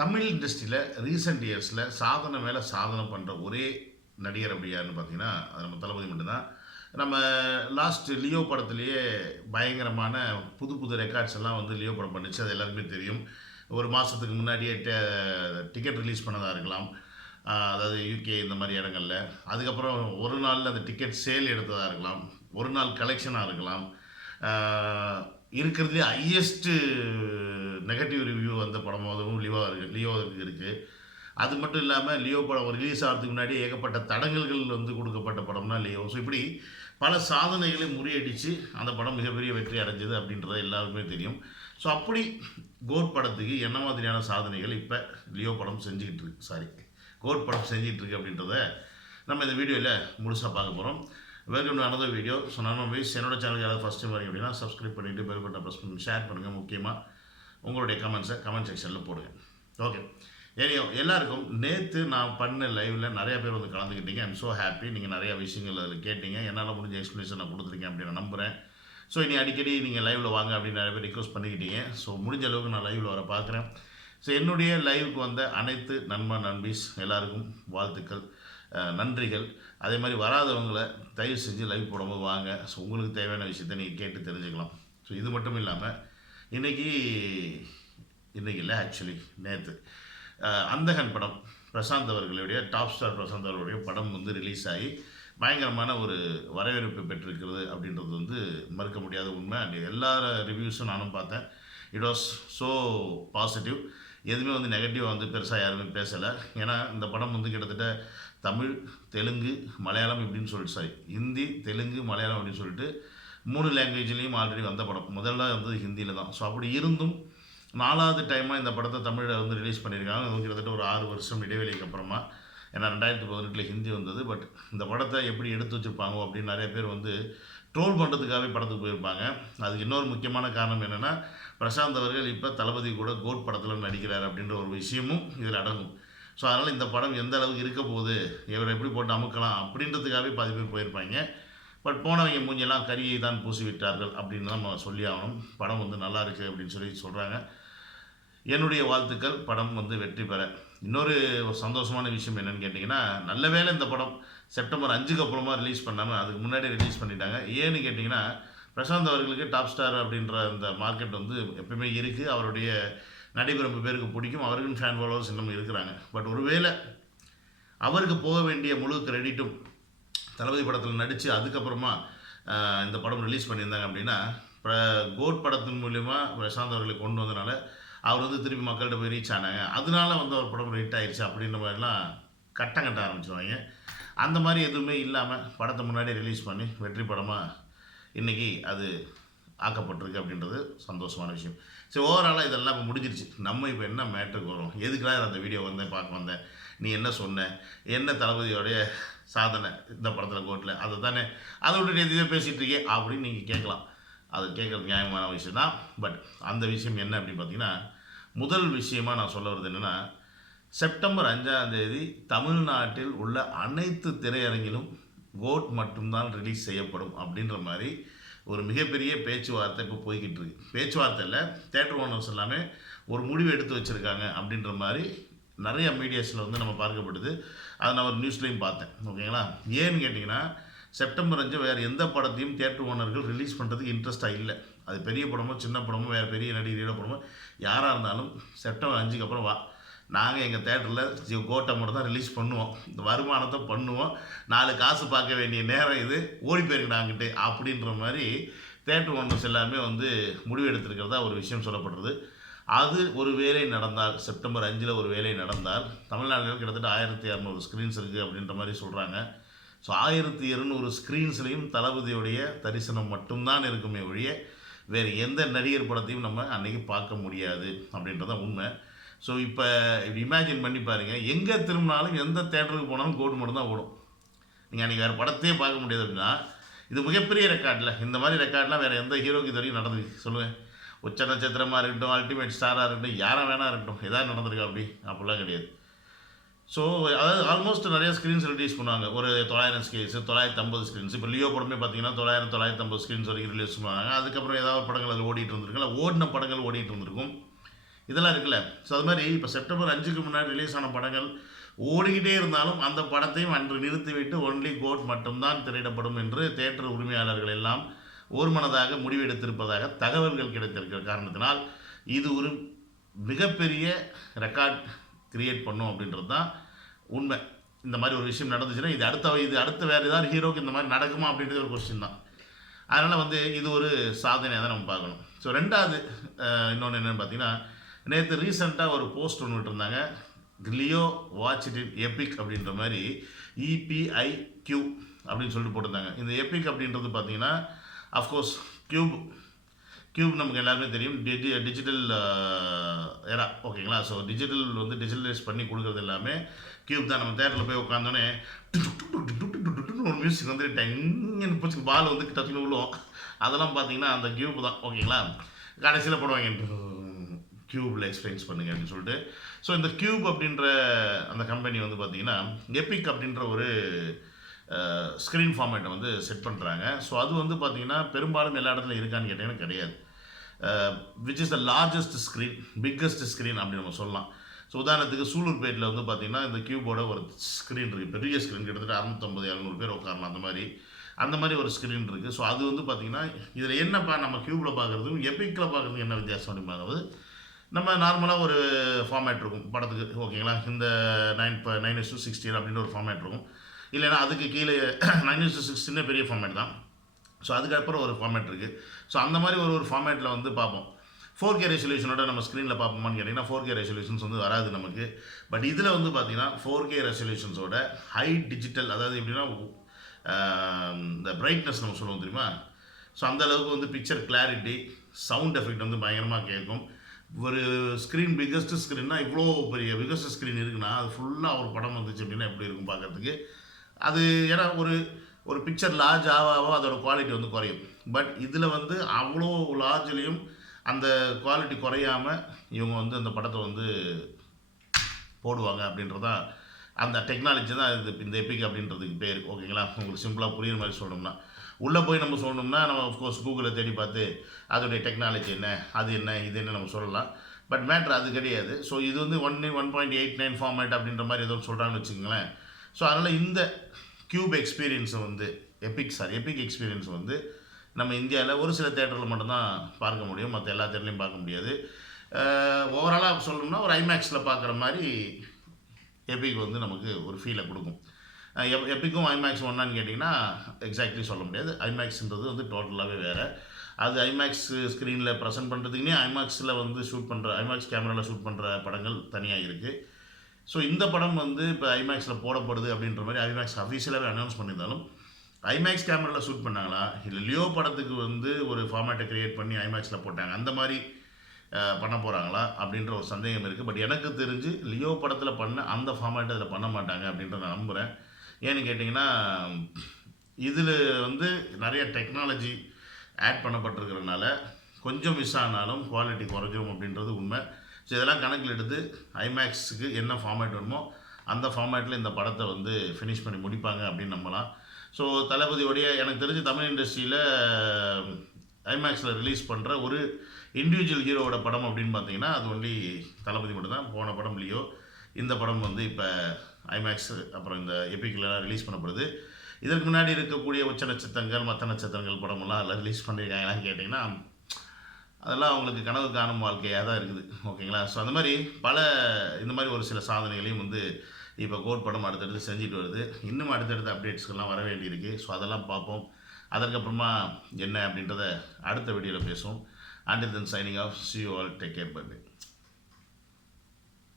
தமிழ் இண்டஸ்ட்ரியில் ரீசெண்ட் இயர்ஸில் சாதனை மேலே சாதனை பண்ணுற ஒரே நடிகர் அப்படி யாருன்னு பார்த்தீங்கன்னா அது நம்ம தளபதி மட்டும்தான். நம்ம லாஸ்ட் லியோ படத்துலேயே பயங்கரமான புது புது ரெக்கார்ட்ஸ் எல்லாம் வந்து லியோ படம் பண்ணுச்சு. அது எல்லாருக்குமே தெரியும். ஒரு மாதத்துக்கு முன்னாடியே டிக்கெட் ரிலீஸ் பண்ணதாக இருக்கலாம், அதாவது யூகே இந்த மாதிரி இடங்களில். அதுக்கப்புறம் ஒரு நாளில் அந்த டிக்கெட் சேல் எடுத்ததாக இருக்கலாம், ஒரு நாள் கலெக்ஷனாக இருக்கலாம். இருக்கிறதுலே ஹையஸ்ட்டு நெகட்டிவ் ரிவ்யூ வந்த படமாகவும் லியோவுக்கு இருக்குது. அது மட்டும் இல்லாமல் லியோ படம் ரிலீஸ் ஆகிறதுக்கு முன்னாடி ஏகப்பட்ட தடங்கல்கள் வந்து கொடுக்கப்பட்ட படம்னா லியோ. ஸோ இப்படி பல சாதனைகளை முறியடித்து அந்த படம் மிகப்பெரிய வெற்றி அடைஞ்சது அப்படின்றது எல்லாருக்குமே தெரியும். ஸோ அப்படி கோட் படத்துக்கு என்ன மாதிரியான சாதனைகள் இப்போ லியோ படம் கோட் படம் செஞ்சிகிட்ருக்கு அப்படின்றத நம்ம இந்த வீடியோவில் முழுசாக பார்க்க போகிறோம். Welcome to another video. So நம்ம வைஸ் என்னோட சேனல் யாராவது ஃபஸ்ட் டைம் வரீங்க அப்படின்னா சப்ஸ்கிரைப் பண்ணிவிட்டு பெல் பட்டனை ப்ரெஸ் பண்ணி ஷேர் பண்ணுங்கள். முக்கியமாக உங்களுடைய கமெண்ட்ஸை கமெண்ட் செக்ஷனில் போடுங்க. ஓகே, எல்லாருக்கும் நேற்று நான் பண்ண லைவில் நிறைய பேர் வந்து கலந்துக்கிட்டீங்க. I'm so happy. நீங்கள் நிறையா விஷயங்கள் அதில் கேட்டீங்க. என்னால் முடிஞ்ச எக்ஸ்ப்ளனேஷன் நான் கொடுத்துருக்கேன் அப்படின்னு நான் நம்புகிறேன். ஸோ இனி அடிக்கடி நீங்கள் லைவில் வாங்க அப்படின்னு நிறைய பேர் ரிக்வஸ்ட் பண்ணிக்கிட்டீங்க. ஸோ முடிஞ்ச அளவுக்கு நான் லைவில் வர பார்க்குறேன். ஸோ என்னுடைய லைவுக்கு வந்த அனைத்து நண்பீஸ் எல்லாருக்கும் வாழ்த்துக்கள், நன்றிகள். அதே மாதிரி வராதவங்களை தயவு செஞ்சு லைவ் போடும்போது வாங்க. ஸோ உங்களுக்கு தேவையான விஷயத்த நீங்கள் கேட்டு தெரிஞ்சுக்கலாம். ஸோ இது மட்டும் இல்லாமல் இன்றைக்கி இல்லை, ஆக்சுவலி நேற்று அந்தகன் படம் பிரசாந்த் அவர்களுடைய டாப் ஸ்டார் பிரசாந்த் அவர்களுடைய படம் வந்து ரிலீஸ் ஆகி பயங்கரமான ஒரு வரவேற்பு பெற்றிருக்கிறது அப்படின்றது வந்து மறுக்க முடியாத உண்மை. அண்ட் எல்லா ரிவ்யூஸும் நானும் பார்த்தேன். It was so positive. எதுவுமே வந்து நெகட்டிவாக வந்து பெருசாக யாருமே பேசலை. ஏன்னா இந்த படம் வந்து கிட்டத்தட்ட தமிழ், தெலுங்கு, மலையாளம் இப்படின்னு சொல்லிட்டு ஹிந்தி, தெலுங்கு, மலையாளம் அப்படின்னு சொல்லிட்டு 3 லாங்குவேஜ்லேயும் ஆல்ரெடி வந்த படம். முதல்ல வந்து ஹிந்தியில் தான். ஸோ அப்படி இருந்தும் 4வது டைமாக இந்த படத்தை தமிழில் வந்து ரிலீஸ் பண்ணியிருக்காங்க. அது கிட்டத்தட்ட ஒரு 6 வருஷம் இடைவெளிக்கு அப்புறமா. ஏன்னா 2018 ஹிந்தி வந்தது. பட் இந்த படத்தை எப்படி எடுத்து வச்சுருப்பாங்க அப்படின்னு நிறைய பேர் வந்து ட்ரோல் பண்ணுறதுக்காகவே படத்துக்கு போயிருப்பாங்க. அதுக்கு இன்னொரு முக்கியமான காரணம் என்னென்னா, பிரசாந்த் அவர்கள் இப்போ தளபதி கூட கோட் படத்தில் நடிக்கிறார் அப்படின்ற ஒரு விஷயமும் இதில் அடங்கும். ஸோ அதனால் இந்த படம் எந்த அளவுக்கு இருக்க போகுது, இவரை எப்படி போட்டு அமுக்கலாம் அப்படின்றதுக்காகவே பாதி பேர் போயிருப்பாங்க. பட் போனவங்க மூஞ்செல்லாம் கரியை தான் பூசி விட்டார்கள் அப்படின்னு தான் நம்ம சொல்லி ஆகணும். படம் வந்து நல்லா இருக்குது அப்படின்னு சொல்கிறாங்க. என்னுடைய வாழ்த்துக்கள். படம் வந்து வெற்றி பெற. இன்னொரு சந்தோஷமான விஷயம் என்னென்னு கேட்டிங்கன்னா, நல்ல வேளை இந்த படம் செப்டம்பர் 5க்கு அப்புறமா ரிலீஸ் பண்ணாமல் அதுக்கு முன்னாடி ரிலீஸ் பண்ணிட்டாங்க. ஏன்னு கேட்டிங்கன்னா, பிரசாந்த் அவர்களுக்கு டாப் ஸ்டார் அப்படின்ற அந்த மார்க்கெட் வந்து எப்பவுமே இருக்குது. அவருடைய நடிகர் ரொம்ப பேருக்கு பிடிக்கும். அவருக்கும் ஃபேன் ஃபாலோவர்ஸ் இன்னும் இருக்கிறாங்க. பட் ஒருவேளை அவருக்கு போக வேண்டிய முழு கிரெடிட்டும் தளபதி படத்தில் நடித்து அதுக்கப்புறமா இந்த படம் ரிலீஸ் பண்ணியிருந்தாங்க அப்படின்னா, கோட் படத்தின் மூலிமா பிரசாந்த் அவர்களை கொண்டு வந்தனால அவர் வந்து திருப்பி மக்கள்கிட்ட போய் ரீச் ஆனாங்க. அதனால வந்து அவர் படம் ஹிட் ஆயிடுச்சு அப்படின்ற மாதிரிலாம் கட்ட ஆரம்பிச்சுவாங்க. அந்த மாதிரி எதுவுமே இல்லாமல் படத்தை முன்னாடி ரிலீஸ் பண்ணி வெற்றி படமாக இன்றைக்கி அது ஆக்கப்பட்டிருக்கு அப்படின்றது சந்தோஷமான விஷயம். சரி, ஓவராலாக இதெல்லாம் இப்போ முடிஞ்சிருச்சு. நம்ம இப்போ என்ன மேட்டருக்கு வரும், எதுக்கெல்லாம் அந்த வீடியோ பார்க்க வந்தேன், நீ என்ன சொன்ன, என்ன தளபதியோடைய சாதனை இந்த படத்தில் கோட்டில், அதை தானே அதை விட்டு எதுவே பேசிகிட்டு இருக்கே அப்படின்னு நீங்கள் கேட்கலாம். அது கேட்குறது நியாயமான விஷயம் தான். பட் அந்த விஷயம் என்ன அப்படின்னு பார்த்தீங்கன்னா, முதல் விஷயமாக நான் சொல்ல வருது என்னென்னா, செப்டம்பர் 5ஆம் தேதி தமிழ்நாட்டில் உள்ள அனைத்து திரையரங்கிலும் கோட் மட்டும்தான் ரிலீஸ் செய்யப்படும் அப்படின்ற மாதிரி ஒரு மிகப்பெரிய பேச்சுவார்த்தை இப்போ போய்கிட்டு இருக்கு. பேச்சுவார்த்தையில் தேட்டர் ஓனர்ஸ் எல்லாமே ஒரு முடிவு எடுத்து வச்சுருக்காங்க அப்படின்ற மாதிரி நிறைய மீடியாஸில் வந்து நம்ம பார்க்கப்படுது. அதை நான் ஒரு நியூஸ்லேயும் பார்த்தேன். ஓகேங்களா? ஏன்னு கேட்டிங்கன்னா, செப்டம்பர் 5 வேறு எந்த படத்தையும் தேட்டர் ஓனர்கள் ரிலீஸ் பண்ணுறதுக்கு இன்ட்ரெஸ்ட்டாக இல்லை. அது பெரிய படமோ சின்ன படமோ வேறு பெரிய நடிகர்களோ படமோ யாராக இருந்தாலும் செப்டம்பர் 5க்கு அப்புறம் வா, நாங்கள் எங்கள் தேட்டரில் கோட்டை மட்டும் தான் ரிலீஸ் பண்ணுவோம், இந்த வருமானத்தை பண்ணுவோம், 4 காசு பார்க்க வேண்டிய நேரம் இது, ஓடி போயிருக்கிறாங்கிட்டு அப்படின்ற மாதிரி தேட்டர் ஓனர்ஸ் எல்லாருமே வந்து முடிவு எடுத்திருக்கிறதா ஒரு விஷயம் சொல்லப்படுறது. அது ஒரு வேலை நடந்தால், செப்டம்பர் 5 ஒரு வேலை நடந்தால், தமிழ்நாட்டில் கிட்டத்தட்ட 1600 ஸ்க்ரீன்ஸ் இருக்குது அப்படின்ற மாதிரி சொல்கிறாங்க. ஸோ 1200 ஸ்க்ரீன்ஸ்லேயும் தளபதியுடைய தரிசனம் மட்டும்தான் இருக்குமே ஒழிய வேறு எந்த நடிகர் படத்தையும் நம்ம அன்றைக்கி பார்க்க முடியாது அப்படின்றதான் உண்மை. ஸோ இப்போ இமேஜின் பண்ணி பாருங்கள், எங்கே திரும்பினாலும் எந்த தேட்டருக்கு போனாலும் கோட் மட்டும் தான் ஓடும். நீங்கள் அன்றைக்கி வேறு படத்தையே பார்க்க முடியாது அப்படின்னா இது மிகப்பெரிய ரெக்கார்டில். இந்த மாதிரி ரெக்கார்ட்லாம் வேறு எந்த ஹீரோக்கு இது வரைக்கும் நடந்திருக்கு சொல்லுவேன். உச்ச நட்சத்திரமாக இருக்கட்டும், அல்டிமேட் ஸ்டாராக இருக்கட்டும், யாராக வேணா இருக்கட்டும், எதாவது நடந்திருக்கா அப்படிலாம் கிடையாது. ஸோ அதாவது ஆல்மோஸ்ட் நிறைய ஸ்க்ரீன்ஸ் ரிலீஸ் பண்ணுவாங்க. ஒரு 900 ஸ்க்ரீன்ஸ், 950 ஸ்க்ரீன்ஸ். இப்போ லியோ படமே பார்த்தீங்கன்னா 900 950 ஸ்க்ரீன்ஸ் வரைக்கும் ரிலீஸ் பண்ணுவாங்க. அதுக்கப்புறம் ஏதாவது படங்கள் அதில் ஓடிட்டு இருந்திருக்கும், இல்லை ஓடின படங்கள் ஓடிட்டு இருந்திருக்கும். இதெல்லாம் இருக்குல்ல. ஸோ அது மாதிரி இப்போ செப்டம்பர் 5க்கு முன்னாடி ரிலீஸ் ஆன படங்கள் ஓடிக்கிட்டே இருந்தாலும் அந்த படத்தையும் அன்று நிறுத்திவிட்டு ஒன்லி கோட் மட்டும்தான் திரையிடப்படும் என்று தியேட்டர் உரிமையாளர்கள் எல்லாம் ஒருமனதாக முடிவெடுத்திருப்பதாக தகவல்கள் கிடைத்திருக்கிற காரணத்தினால் இது ஒரு மிகப்பெரிய ரெக்கார்ட் கிரியேட் பண்ணும் அப்படின்றது தான் உண்மை. இந்த மாதிரி ஒரு விஷயம் நடந்துச்சுன்னா இது அடுத்த வேறு ஏதாவது ஹீரோக்கு இந்த மாதிரி நடக்குமா அப்படின்றது ஒரு கொஸ்டின் தான். அதனால் வந்து இது ஒரு சாதனையாக தான் நம்ம பார்க்கணும். ஸோ ரெண்டாவது இன்னொன்று என்னென்னு பார்த்தீங்கன்னா, நேற்று ரீசெண்டாக ஒரு போஸ்ட் ஒன்று விட்டுருந்தாங்க, Leo watch it in EPIQ அப்படின்ற மாதிரி, EPIQ அப்படின்னு சொல்லிட்டு போட்டிருந்தாங்க. இந்த எபிக் அப்படின்றது பார்த்தீங்கன்னா அஃப்கோர்ஸ் கியூப் நமக்கு எல்லாருமே தெரியும், டிஜிட்டல் ஏரா, ஓகேங்களா. ஸோ டிஜிட்டல் வந்து டிஜிட்டலைஸ் பண்ணி கொடுக்குறது எல்லாமே கியூப் தான். நம்ம தேட்டரில் போய் உட்காந்தோன்னே ஒரு மியூசிக் வந்து டென்னு பிடிச்சி பால் வந்து டச்சுன்னு விழுவோம், அதெல்லாம் பார்த்தீங்கன்னா அந்த கியூப் தான், ஓகேங்களா. கடைசியில் போடுவாங்க கியூபில் எக்ஸ்பீரியன்ஸ் பண்ணுங்க அப்படின்னு சொல்லிட்டு. ஸோ இந்த கியூப் அப்படின்ற அந்த கம்பெனி வந்து பார்த்திங்கன்னா எபிக் அப்படின்ற ஒரு ஸ்க்ரீன் ஃபார்மேட்டை வந்து செட் பண்ணுறாங்க. ஸோ அது வந்து பார்த்திங்கன்னா பெரும்பாலும் எல்லா இடத்துலையும் இருக்கான்னு கேட்டிங்கன்னா கிடையாது. Which is the largest screen, biggest screen அப்படின்னு நம்ம சொல்லலாம். ஸோ உதாரணத்துக்கு சூலூர்பேட்டில் வந்து பார்த்திங்கன்னா இந்த கியூபோட ஒரு ஸ்க்ரீன் இருக்குது, பெரிய ஸ்க்ரீன், கிட்டத்தட்ட 650-700 பேர் உட்காரலாம், அந்த மாதிரி ஒரு ஸ்க்ரீன் இருக்குது. ஸோ அது வந்து பார்த்திங்கன்னா இதில் என்னப்பா நம்ம கியூபில் பார்க்குறதுக்கும் எபிக்கில் பார்க்குறதுக்கு என்ன வித்தியாசம் அப்படின்னு பார்க்குறது, நம்ம நார்மலாக ஒரு ஃபார்மேட் இருக்கும் படத்துக்கு, ஓகேங்களா. இந்த 9:16 அப்படின்ற ஒரு ஃபார்மேட் இருக்கும், இல்லைனா அதுக்கு கீழே 9:16 பெரிய ஃபார்மேட் தான். ஸோ அதுக்கப்புறம் ஒரு ஃபார்மேட் இருக்குது. ஸோ அந்த மாதிரி ஒரு ஃபார்மேட்டில் வந்து பார்ப்போம். 4K ரெசல்யூஷனோட நம்ம ஸ்க்ரீனில் பார்ப்போம்னு கேட்டிங்கன்னா 4K ரெசல்யூஷன்ஸ் வந்து வராது நமக்கு. பட் இதில் வந்து பார்த்திங்கன்னா 4K ரெசல்யூஷன்ஸோட ஹை டிஜிட்டல், அதாவது எப்படின்னா இந்த பிரைட்னஸ் நம்ம சொல்லுவோம் தெரியுமா. ஸோ அந்தளவுக்கு வந்து பிக்சர் கிளாரிட்டி, சவுண்ட் எஃபெக்ட் வந்து பயங்கரமாக கேட்கும். ஒரு ஸ்க்ரீன், பிக்கஸ்ட் ஸ்க்ரீன்னா இவ்வளோ பெரிய பிக்கஸ்ட் ஸ்க்ரீன் இருக்குன்னா அது ஃபுல்லாக ஒரு படம் வந்துச்சு அப்படின்னா எப்படி இருக்கும் பார்க்குறதுக்கு. அது ஏன்னா ஒரு பிக்சர் லார்ஜ் ஆக அதோட குவாலிட்டி வந்து குறையும். பட் இதில் வந்து அவ்வளோ லார்ஜ்லேயும் அந்த குவாலிட்டி குறையாமல் இவங்க வந்து அந்த படத்தை வந்து போடுவாங்க அப்படின்றதான் அந்த டெக்னாலஜி தான் இந்த எபிக் அப்படின்றதுக்கு பேர், ஓகேங்களா. உங்களுக்கு சிம்பிளாக புரியுற மாதிரி சொல்லணும்னா, உள்ளே போய் நம்ம சொல்லணும்னா நம்ம ஆஃப்கோர்ஸ் கூகுளில் தேடி பார்த்து அதோடைய டெக்னாலஜி என்ன, அது என்ன, இது என்ன நம்ம சொல்லலாம். பட் மேட்ரு அது கிடையாது. ஸோ இது வந்து 1.89 ஃபார்மேட் அப்படின்ற மாதிரி ஏதோ சொல்கிறாங்கன்னு வச்சுக்கோங்களேன். ஸோ அதனால் இந்த கியூப் எக்ஸ்பீரியன்ஸை வந்து எபிக் எக்ஸ்பீரியன்ஸ் வந்து நம்ம இந்தியாவில் ஒரு சில தேட்டரில் மட்டும்தான் பார்க்க முடியும், மற்ற எல்லா தேட்டர்லையும் பார்க்க முடியாது. ஓவராலாக சொல்லணும்னா ஒரு ஐமேக்ஸில் பார்க்குற மாதிரி எபிக் வந்து நமக்கு ஒரு ஃபீலை கொடுக்கும். எப்பிக்கும் ஐமேக்ஸ் ஒன்றான்னு கேட்டிங்கன்னா எக்ஸாக்ட்லி சொல்ல முடியாது. ஐமேக்ஸ்ன்றது வந்து டோட்டலாகவே வேறு. அது ஐமேக்ஸ் ஸ்க்ரீனில் ப்ரெசென்ட் பண்ணுறதுக்குனே ஐமேக்ஸில் வந்து ஐமேக்ஸ் கேமராவில் ஷூட் பண்ணுற படங்கள் தனியாக இருக்குது. ஸோ இந்த படம் வந்து இப்போ ஐமேக்ஸில் போடப்படுது அப்படின்ற மாதிரி ஐமேக்ஸ் அஃபீஷியலாகவே அனௌன்ஸ் பண்ணியிருந்தாலும் ஐமேக்ஸ் கேமராவில் ஷூட் பண்ணாங்களா இல்லை லியோ படத்துக்கு வந்து ஒரு ஃபார்மேட்டை க்ரியேட் பண்ணி ஐமேக்ஸில் போட்டாங்க அந்த மாதிரி பண்ண போகிறாங்களா அப்படின்ற ஒரு சந்தேகம் இருக்குது. பட் எனக்கு தெரிஞ்சு லியோ படத்தில் பண்ண அந்த ஃபார்மேட்டை அதில் பண்ண மாட்டாங்க அப்படின்றத நான் நம்புகிறேன். ஏன்னு கேட்டிங்கன்னா இதில் வந்து நிறைய டெக்னாலஜி ஆட் பண்ணப்பட்டிருக்கிறதுனால கொஞ்சம் மிஸ் ஆனாலும் குவாலிட்டி குறைஞ்சிரும் அப்படின்றது உண்மை. ஸோ இதெல்லாம் கணக்கில் எடுத்து ஐமேக்ஸுக்கு என்ன ஃபார்மேட் வேணுமோ அந்த ஃபார்மேட்டில் இந்த படத்தை வந்து ஃபினிஷ் பண்ணி முடிப்பாங்க அப்படின்னு நம்பலாம். ஸோ தளபதியோடைய எனக்கு தெரிஞ்சு தமிழ் இண்டஸ்ட்ரியில் ஐமேக்ஸில் ரிலீஸ் பண்ணுற ஒரு இண்டிவிஜுவல் ஹீரோவோட படம் அப்படின்னு பார்த்தீங்கன்னா அது ஒன்லி தளபதி மட்டும் தான். போன படம் லியோ, இந்த படம் வந்து இப்போ ஐமேக்ஸ் அப்புறம் இந்த எபிக்லாம் ரிலீஸ் பண்ணப்படுது. இதற்கு முன்னாடி இருக்கக்கூடிய உச்ச நட்சத்திரங்கள் மற்ற நட்சத்திரங்கள் படமெல்லாம் அதில் ரிலீஸ் பண்ணியிருக்காங்களான்னு கேட்டிங்கன்னா அதெல்லாம் அவங்களுக்கு கனவு காணும் வாழ்க்கையாக தான் இருக்குது, ஓகேங்களா. ஸோ அந்த மாதிரி இந்த மாதிரி ஒரு சில சாதனைகளையும் வந்து இப்போ கோட் படம் அடுத்தடுத்து செஞ்சுட்டு வருது. இன்னும் அடுத்தடுத்த அப்டேட்ஸ்கெல்லாம் வர வேண்டியிருக்கு. ஸோ அதெல்லாம் பார்ப்போம். அதற்கப்புறமா என்ன அப்படின்றத அடுத்த வீடியோவில் பேசுவோம். Until then, signing off. See you all. Take care. Bye.